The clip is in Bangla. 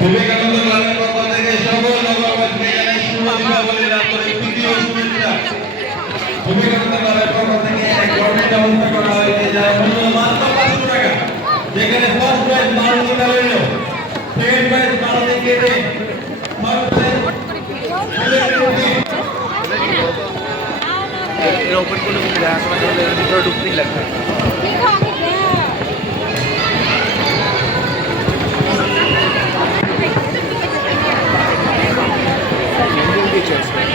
বিবেকানন্দ ক্লাবের পক্ষ থেকে সকল নগরবাসীকে জানাই শুভ দীপাবলির আন্তরিক প্রীতি ও শুভেচ্ছা। বিবেকানন্দ ক্লাবের পক্ষ থেকে এক টর্নামেন্ট ব্যবস্থা করা হয়েছে যার মূল্য মাত্র 500 টাকা, যেখানে first prize Maruti Baleno, second prize Maruti কেটে, থার্ড প্রাইজ এর ওপেন করলে কিন্তু দেখা শোনা যাবে ভিতরে ঢুকতেই লাগবে। Chelsea.